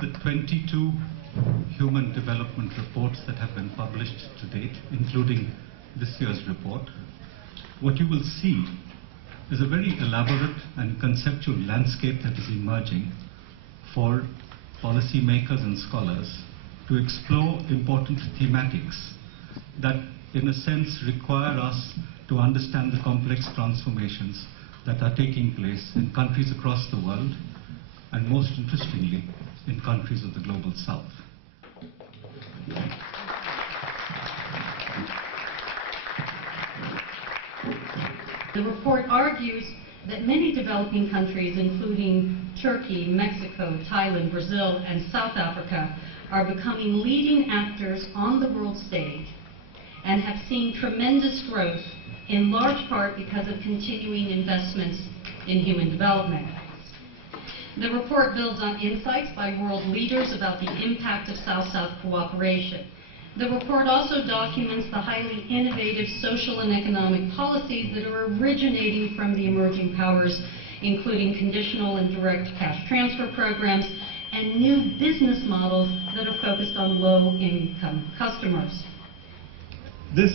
at the 22 human development reports that have been published to date, including this year's report, what you will see is a very elaborate and conceptual landscape that is emerging for policymakers and scholars to explore important thematics that, in a sense, require us to understand the complex transformations that are taking place in countries across the world, and most interestingly, in countries of the global south. The report argues that many developing countries, including Turkey, Mexico, Thailand, Brazil, and South Africa, are becoming leading actors on the world stage and have seen tremendous growth, in large part because of continuing investments in human development. The report builds on insights by world leaders about the impact of South-South cooperation. The report also documents the highly innovative social and economic policies that are originating from the emerging powers, including conditional and direct cash transfer programs and new business models that are focused on low-income customers. This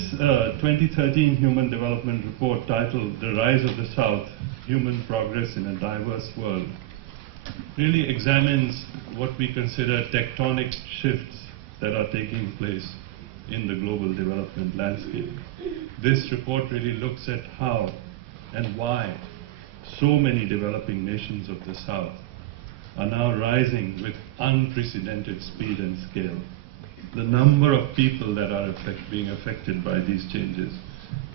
2013 Human Development Report, titled The Rise of the South, Human Progress in a Diverse World, really examines what we consider tectonic shifts that are taking place in the global development landscape. This report really looks at how and why so many developing nations of the South are now rising with unprecedented speed and scale. The number of people that are being affected by these changes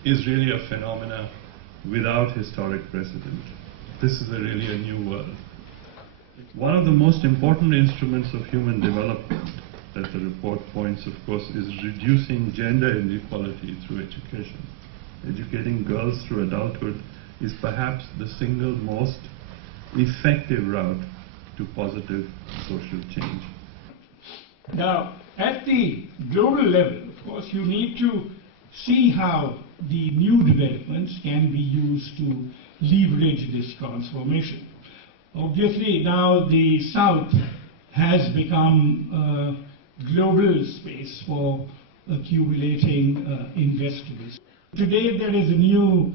is really a phenomena without historic precedent. This is really a new world. One of the most important instruments of human development that the report points, of course, is reducing gender inequality through education. Educating girls through adulthood is perhaps the single most effective route to positive social change. Now, at the global level, of course, you need to see how the new developments can be used to leverage this transformation. Obviously, now the South has become a global space for accumulating investors. Today, there is a new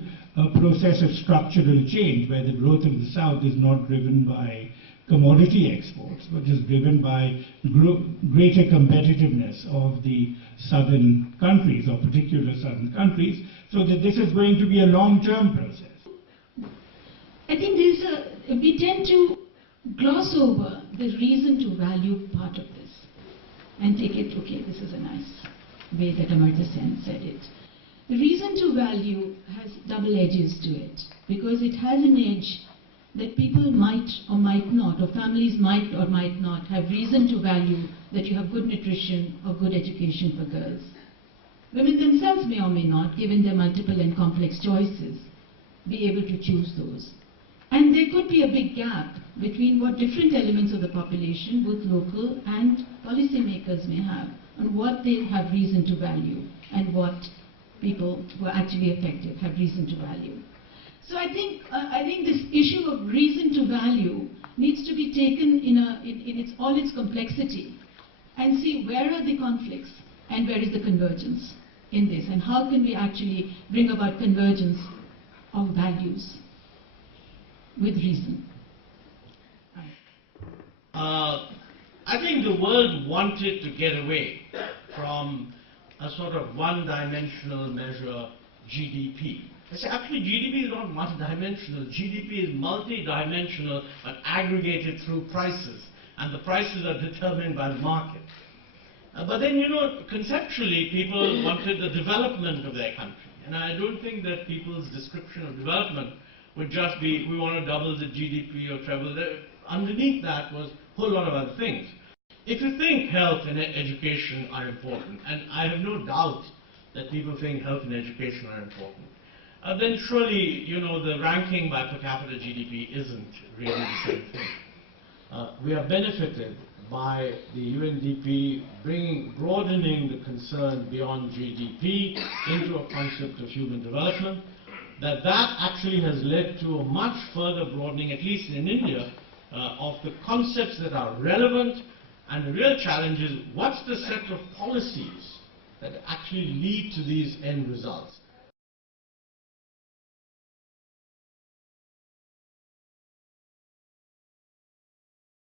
process of structural change where the growth of the South is not driven by commodity exports, but is driven by greater competitiveness of the southern countries, or particular southern countries, so that this is going to be a long-term process. I think we tend to gloss over the reason to value part of this and take it, okay, this is a nice way that Amartya Sen said it. The reason to value has double edges to it, because it has an edge that people might or might not, or families might or might not have reason to value that you have good nutrition or good education for girls. Women themselves may or may not, given their multiple and complex choices, be able to choose those. And there could be a big gap between what different elements of the population, both local and policymakers, may have, on what they have reason to value and what people who are actually affected have reason to value. So I think this issue of reason to value needs to be taken in all its complexity and see where are the conflicts and where is the convergence in this, and how can we actually bring about convergence of values with reason. I think the world wanted to get away from a sort of one-dimensional measure, GDP. I say, actually, GDP is not one-dimensional. GDP is multi-dimensional, but aggregated through prices, and the prices are determined by the market. But then, you know, conceptually, people wanted the development of their country, and I don't think that people's description of development would just be, we want to double the GDP or treble. Underneath that was a whole lot of other things. If you think health and education are important, and I have no doubt that people think health and education are important, then surely, you know, the ranking by per capita GDP isn't really the same thing. We are benefited by the UNDP broadening the concern beyond GDP into a concept of human development. That actually has led to a much further broadening, at least in India, of the concepts that are relevant And the real challenge is, what's the set of policies that actually lead to these end results?